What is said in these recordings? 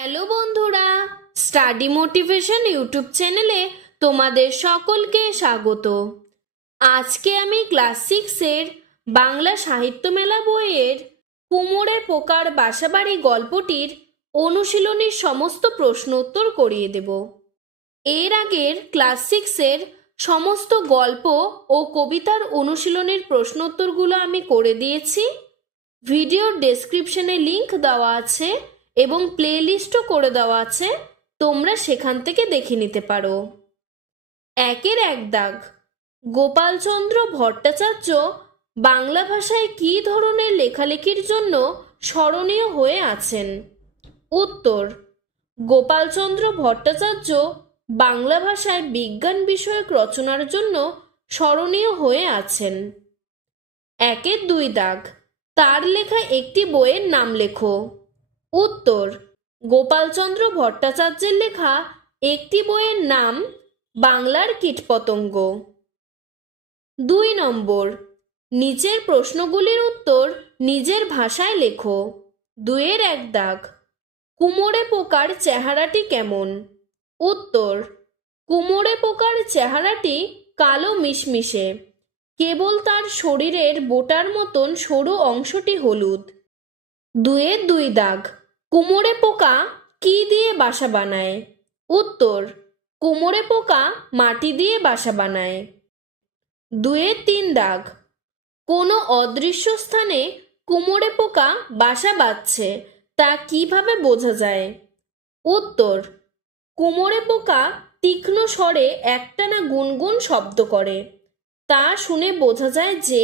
Hello বন্ধুরা, study motivation YouTube চ্যানেলে তোমাদের সকলকে স্বাগত। আজকে আমি ক্লাস 6-এর বাংলা সাহিত্য মেলা বইয়ের কুমোরে পোকার বাসাবাড়ি গল্পটির অনুশীলনীর সমস্ত প্রশ্ন উত্তর করিয়ে দেব। এর আগের ক্লাস 6-এর সমস্ত গল্প ও কবিতার অনুশীলনীর প্রশ্ন উত্তরগুলো আমি করে দিয়েছি। ভিডিওর ডেসক্রিপশনে লিংক দেওয়া আছে এবং প্লেলিস্টও করে দেওয়া আছে, তোমরা সেখান থেকে দেখে নিতে পারো। 1-এর 1 দাগ, গোপালচন্দ্র ভট্টাচার্য বাংলা ভাষায় কী ধরনের লেখালেখির জন্য স্মরণীয় হয়ে আছেন? উত্তর: গোপালচন্দ্র ভট্টাচার্য বাংলা ভাষায় বিজ্ঞান বিষয়ক রচনার জন্য স্মরণীয় হয়ে আছেন। 1-এর 2 দাগ, তার লেখা একটি বইয়ের নাম লেখো। উত্তর: গোপালচন্দ্র ভট্টাচার্যের লেখা একটি বইয়ের নাম বাংলার কীটপতঙ্গ। 2 নম্বর, নিচের প্রশ্নগুলির উত্তর নিজের ভাষায় লেখো। 2-এর 1 দাগ, কুমোরে পোকার চেহারাটি কেমন? উত্তর: কুমোরে পোকার চেহারাটি কালো মিশমিশে, কেবল তার শরীরের বোটার মতন সরু অংশটি হলুদ। 2-এর 2 দাগ, কুমোরে পোকা কি দিয়ে বাসা বানায়? উত্তর: কুমোরে পোকা মাটি দিয়ে বাসা বানায়। 2-এর 3 দাগ, কোনো অদৃশ্য স্থানে কুমোরে পোকা বাসা বাঁধছে, তা কিভাবে বোঝা যায়? উত্তর: কুমোরে পোকা তীক্ষ্ণ স্বরে একটানা গুনগুন শব্দ করে, তা শুনে বোঝা যায় যে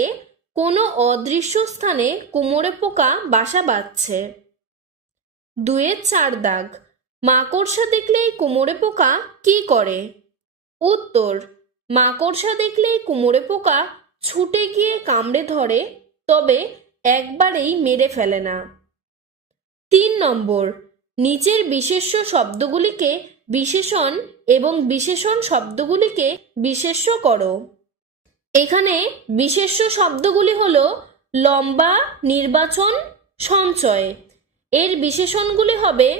কোনো অদৃশ্য স্থানে কুমোরে পোকা বাসা বাঁধছে। 2-এর 4 দাগ, মাকড়সা দেখলেই কুমোরে পোকা কি করে? উত্তর: মাকড়সা দেখলেই কুমোরে পোকা ছুটে গিয়ে কামড়ে ধরে, তবে একবারেই মেরে ফেলে না। 3 নম্বর, নিচের বিশেষ্য শব্দগুলিকে বিশেষণ এবং বিশেষণ শব্দগুলিকে বিশেষ্য করো। এখানে বিশেষ্য শব্দগুলি হলো লম্বা, নির্বাচন, সঞ্চয়। এর বিশেষণগুলি হবে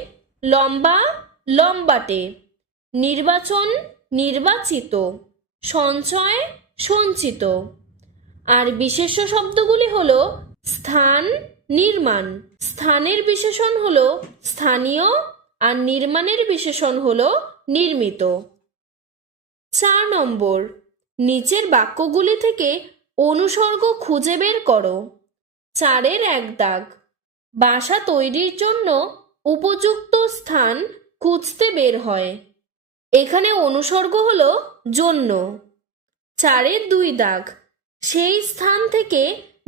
লম্বা, লম্বাটে, নির্বাচন, নির্বাচিত, সঞ্চয়, সঞ্চিত। আর বিশেষ্য শব্দগুলি হলো স্থান, নির্মাণ। স্থানের বিশেষণ হলো স্থানীয়, আর নির্মাণের বিশেষণ হলো নির্মিত। 4 নম্বর, নিচের বাক্যগুলি থেকে অনুসর্গ খুঁজে বের করো। 4-এর 1 দাগ, বাসা তৈরির জন্য উপযুক্ত স্থান খুঁজতে বের হয়। এখানে অনুসর্গ হলো জন্য। 4-এর 2 দাগ, সেই স্থান থেকে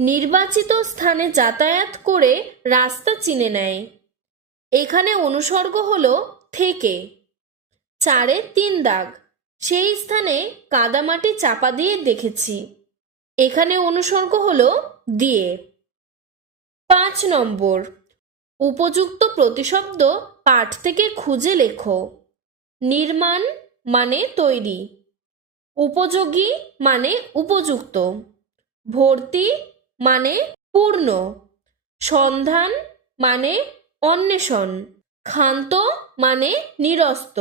নির্বাচিত স্থানে যাতায়াত করে রাস্তা চিনে নেয়। এখানে অনুসর্গ হলো থেকে। 4-এর 3 দাগ, সেই স্থানে কাদামাটি চাপা দিয়ে দেখেছি। এখানে অনুসর্গ হলো দিয়ে। 5 নম্বর, উপযুক্ত প্রতিশব্দ পাঠ থেকে খুঁজে লেখো। নির্মাণ মানে তৈরি, উপযোগী মানে উপযুক্ত, ভর্তি মানে পূর্ণ, সন্ধান মানে অন্বেষণ, ক্ষান্ত মানে নিরস্ত।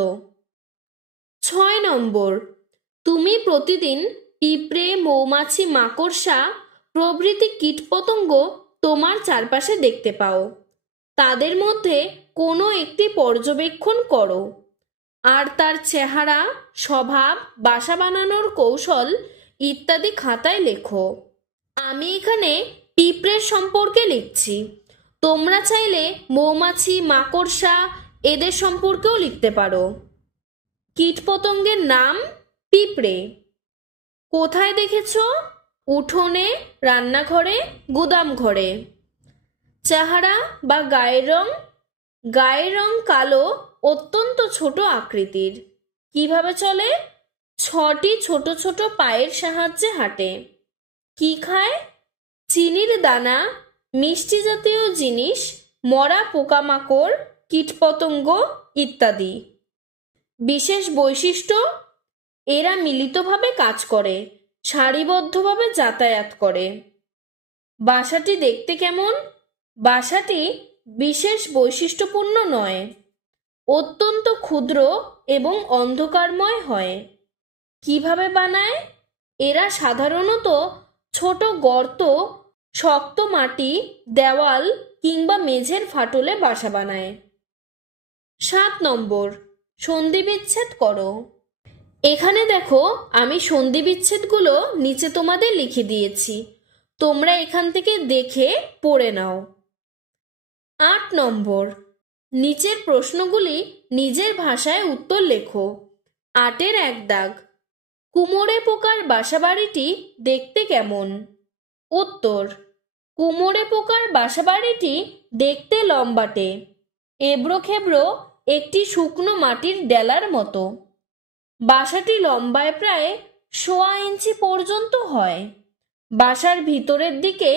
6 নম্বর, তুমি প্রতিদিন পিঁপড়ে, মৌমাছি, মাকড়সা প্রভৃতি কীটপতঙ্গ তোমার চারপাশে দেখতে পাও। তাদের মধ্যে কোনো একটি পর্যবেক্ষণ করো আর তার চেহারা, স্বভাব, বাসা বানানোর কৌশল ইত্যাদি খাতায় লেখো। আমি এখানে পিঁপড়ের সম্পর্কে লিখছি, তোমরা চাইলে মৌমাছি, মাকড়সা এদের সম্পর্কেও লিখতে পারো। কীটপতঙ্গের নাম পিঁপড়ে। কোথায় দেখেছ? উঠোনে, রান্নাঘরে, গুদাম ঘরে। চেহারা বা গায়ের রং? গায়ের রং কালো, অত্যন্ত ছোট আকৃতির। কিভাবে চলে? 6টি ছোট ছোট পায়ের সাহায্যে হাঁটে। কি খায়? চিনির দানা, মিষ্টি জাতীয় জিনিস, মরা পোকামাকড়, কীটপতঙ্গ ইত্যাদি। বিশেষ বৈশিষ্ট্য: এরা মিলিতভাবে কাজ করে, সারিবদ্ধভাবে যাতায়াত করে। বাসাটি দেখতে কেমন? বাসাটি বিশেষ বৈশিষ্ট্যপূর্ণ নয়। অত্যন্ত ক্ষুদ্র এবং অন্ধকারময় হয়। কিভাবে বানায়? এরা সাধারণত ছোট গর্ত, শক্ত মাটি, দেওয়াল কিংবা মেঝের ফাটলে বাসা বানায়। 7 নম্বর, সন্ধি বিচ্ছেদ করো। এখানে দেখো, আমি সন্ধি বিচ্ছেদগুলো নিচে তোমাদের লিখে দিয়েছি, তোমরা এখান থেকে দেখে পড়ে নাও। 8 নম্বর, নিচের প্রশ্নগুলি নিজের ভাষায় উত্তর লেখো। 8-এর 1 দাগ, কুমোরে পোকার বাসাবাড়িটি দেখতে কেমন? উত্তর, কুমোরে পোকার বাসাবাড়িটি দেখতে লম্বাটে, এবড়ো খেবড়ো একটি শুকনো মাটির ডেলার মতো। বাসাটি লম্বায় প্রায় 1.25 ইঞ্চি পর্যন্ত হয়। বাসার ভিতরের দিকে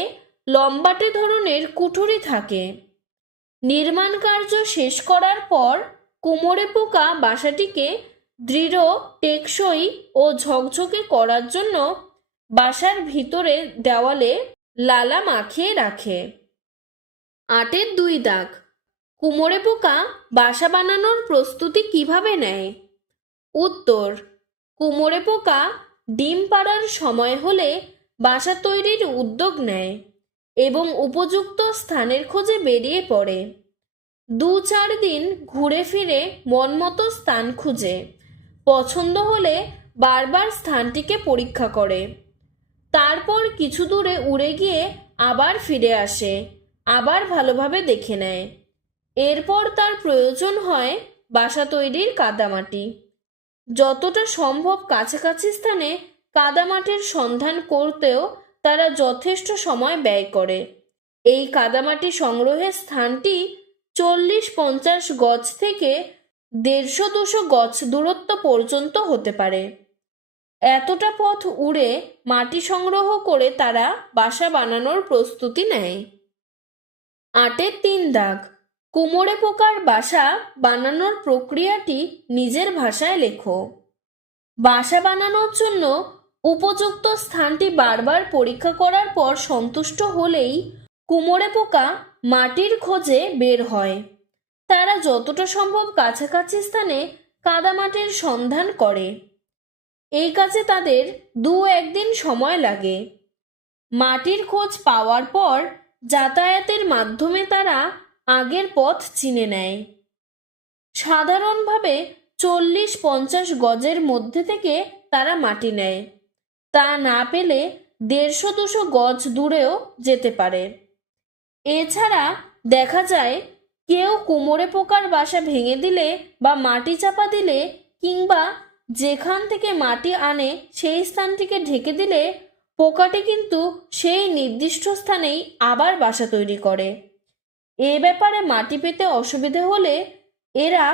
লম্বাটে ধরনের কুঠুরি থাকে। নির্মাণ কার্য শেষ করার পর কুমোরে পোকা বাসাটিকে দৃঢ়, টেকসই ও ঝকঝকে করার জন্য বাসার ভিতরে দেওয়ালে লালা মাখিয়ে রাখে। 8-এর 2 দাগ, কুমোরে পোকা বাসা বানানোর প্রস্তুতি কিভাবে নেয়? উত্তর, কুমোরে পোকা ডিম পাড়ার সময় হলে বাসা তৈরির উদ্যোগ নেয় এবং উপযুক্ত স্থানের খোঁজে বেরিয়ে পড়ে। 2-4 দিন ঘুরে ফিরে মনমতো স্থান খুঁজে, পছন্দ হলে বারবার স্থানটিকে পরীক্ষা করে। তারপর কিছু দূরে উড়ে গিয়ে আবার ফিরে আসে, আবার ভালোভাবে দেখে নেয়। এরপর তার প্রয়োজন হয় বাসা তৈরির কাদামাটি। যতটা সম্ভব কাছাকাছি স্থানে কাদামাটির সন্ধান করতেও তারা যথেষ্ট সময় ব্যয় করে। এই কাদামাটি সংগ্রহের স্থানটি 40-50 গজ থেকে 150-200 গজ দূরত্ব পর্যন্ত হতে পারে। এতটা পথ উড়ে মাটি সংগ্রহ করে তারা বাসা বানানোর প্রস্তুতি নেয়। 8-এর 3 দাগ, কুমোরে পোকার বাসা বানানোর প্রক্রিয়াটি নিজের ভাষায় লেখো। বাসা বানানোর জন্য উপযুক্ত স্থানটি বারবার পরীক্ষা করার পর সন্তুষ্ট হলেই কুমোরে পোকা মাটির খোঁজে বের হয়। তারা যতটা সম্ভব কাছাকাছি স্থানে কাদামাটির সন্ধান করে। এই কাজে তাদের 2-1 দিন সময় লাগে। মাটির খোঁজ পাওয়ার পর যাতায়াতের মাধ্যমে তারা আগের পথ চিনে নেয়। সাধারণভাবে 40-50 গজের মধ্যে থেকে তারা মাটি নেয়। তা না পেলে 150-200 গজ দূরেও যেতে পারে। এছাড়া দেখা যায় কেউ কুমোরে পোকার বাসা ভেঙে দিলে বা মাটি চাপা দিলে কিংবা যেখান থেকে মাটি আনে সেই স্থানটিকে ঢেকে দিলে পোকাটি কিন্তু সেই নির্দিষ্ট স্থানেই আবার বাসা তৈরি করে। এ ব্যাপারে মাটি পেতে অসুবিধে হলে এরা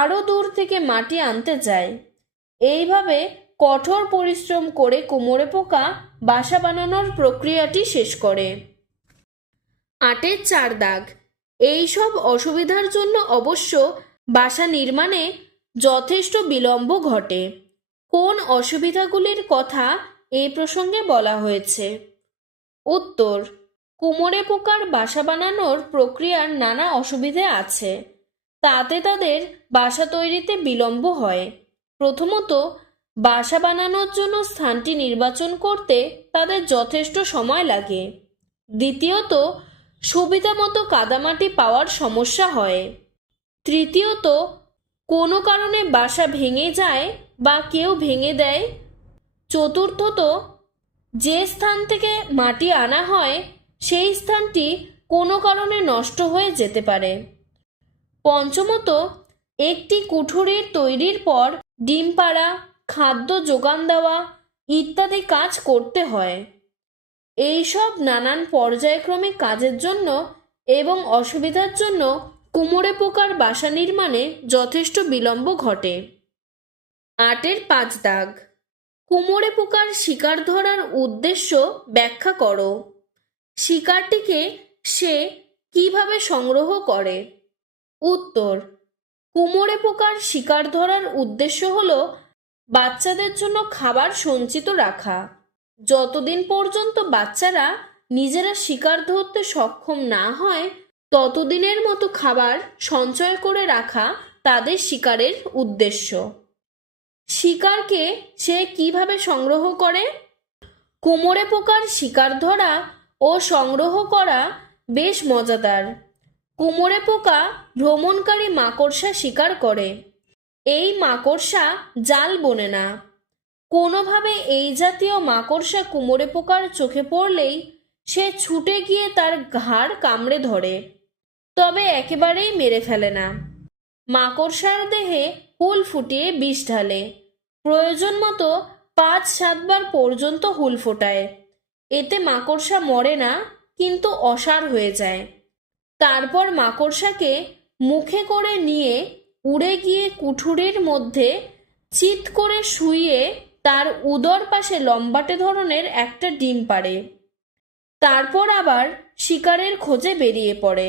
আরও দূর থেকে মাটি আনতে যায়। এইভাবে কঠোর পরিশ্রম করে কুমোরে পোকা বাসা বানানোর প্রক্রিয়াটি শেষ করে। 8-এর 4 দাগ, এইসব অসুবিধার জন্য অবশ্য বাসা নির্মাণে যথেষ্ট বিলম্ব ঘটে। কোন অসুবিধাগুলির কথা এই প্রসঙ্গে বলা হয়েছে? উত্তর, কুমোরে পোকার বাসা বানানোর প্রক্রিয়ার নানা অসুবিধে আছে। তাতে তাদের বাসা তৈরিতে বিলম্ব হয়। প্রথমত, বাসা বানানোর জন্য স্থানটি নির্বাচন করতে তাদের যথেষ্ট সময় লাগে। দ্বিতীয়ত, সুবিধামতো কাদামাটি পাওয়ার সমস্যা হয়। তৃতীয়ত, কোনো কারণে বাসা ভেঙে যায় বা কেউ ভেঙে দেয়। চতুর্থত, যে স্থান থেকে মাটি আনা হয় সেই স্থানটি কোনো কারণে নষ্ট হয়ে যেতে পারে। পঞ্চমত, একটি কুঠুরির তৈরির পর ডিম পাড়া, খাদ্য যোগান দেওয়া ইত্যাদি কাজ করতে হয়। এইসব নানান পর্যায়ক্রমিক কাজের জন্য এবং অসুবিধার জন্য কুমোরে পোকার বাসা নির্মাণে যথেষ্ট বিলম্ব ঘটে। 8-এর 5 দাগ, কুমোরে পোকার শিকার ধরার উদ্দেশ্য ব্যাখ্যা করো। শিকারটিকে সে কিভাবে সংগ্রহ করে? উত্তর, কুমোরে পোকার শিকার ধরার উদ্দেশ্য হলো বাচ্চাদের জন্য খাবার সঞ্চিত রাখা। যতদিন পর্যন্ত বাচ্চারা নিজেরা শিকার ধরতে সক্ষম না হয় ততদিনের মতো খাবার সঞ্চয় করে রাখা তাদের শিকারের উদ্দেশ্য। শিকারকে সে কিভাবে সংগ্রহ করে? কুমোরে পোকার শিকার ধরা ও সংগ্রহ করা বেশ মজাদার। কুমোরে পোকা ভ্রমণকারী মাকড়সা শিকার করে। এই মাকড়সা জাল বোনে না। কোনোভাবে এই জাতীয় মাকড়সা কুমোরে পোকার চোখে পড়লেই সে ছুটে গিয়ে তার ঘাড় কামড়ে ধরে, তবে একেবারেই মেরে ফেলে না। মাকড়সার দেহে হুল ফুটিয়ে বিষ ঢালে, প্রয়োজন মতো 5-7 বার পর্যন্ত হুল ফোটায়। এতে মাকড়সা মরে না, কিন্তু অসাড় হয়ে যায়। তারপর মাকড়সাকে মুখে করে নিয়ে উড়ে গিয়ে কুঠুরির মধ্যে চিৎ করে শুইয়ে তার উদর পাশে লম্বাটে ধরনের একটা ডিম পাড়ে। তারপর আবার শিকারের খোঁজে বেরিয়ে পড়ে।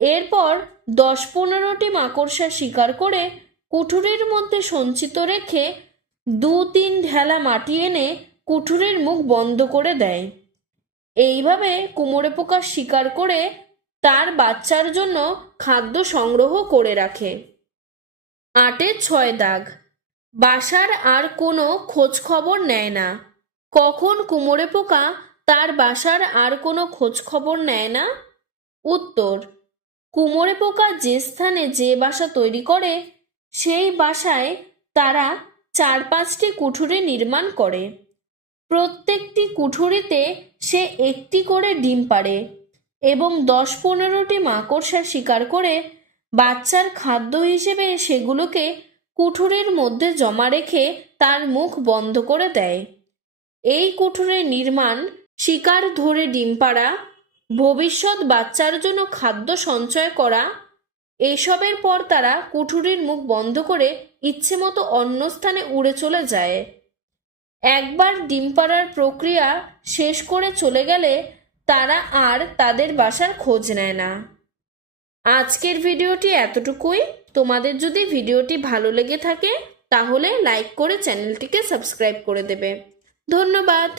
এরপর 10-15টি মাকড়সা শিকার করে কুঠুরির মধ্যে সঞ্চিত রেখে 2-3 ঢেলা মাটি এনে কুঠুরির মুখ বন্ধ করে দেয়। এইভাবে কুমোরে পোকা শিকার করে তার বাচ্চার জন্য খাদ্য সংগ্রহ করে রাখে। 8-6 দাগ। বাসার আর কোনো খোঁজ খবর নেয় না। কখন কুমোরে পোকা তার বাসার আর কোনো খোঁজ খবর নেয় না? উত্তর: কুমোরে পোকা যে স্থানে যে বাসা তৈরি করে সেই বাসায় তারা 4-5টি কুঠুরি নির্মাণ করে। প্রত্যেকটি কুঠুরিতে সে একটি করে ডিম পাড়ে এবং 10-15টি মাকড়সা শিকার করে বাচ্চার খাদ্য হিসেবে সেগুলোকে কুঠুরির মধ্যে জমা রেখে তার মুখ বন্ধ করে দেয়। এই কুঠুরির নির্মাণ, শিকার ধরে ডিম পাড়া, ভবিষ্যৎ বাচ্চার জন্য খাদ্য সঞ্চয় করা, এসবের পর তারা কুঠুরির মুখ বন্ধ করে ইচ্ছে মতো অন্য স্থানে উড়ে চলে যায়। একবার ডিম পাড়ার প্রক্রিয়া শেষ করে চলে গেলে তারা আর তাদের বাসার খোঁজ নেয় না। আজকের ভিডিওটি এতটুকুই। তোমাদের যদি ভিডিওটি ভালো লেগে থাকে তাহলে লাইক করে চ্যানেলটিকে সাবস্ক্রাইব করে দেবে। ধন্যবাদ।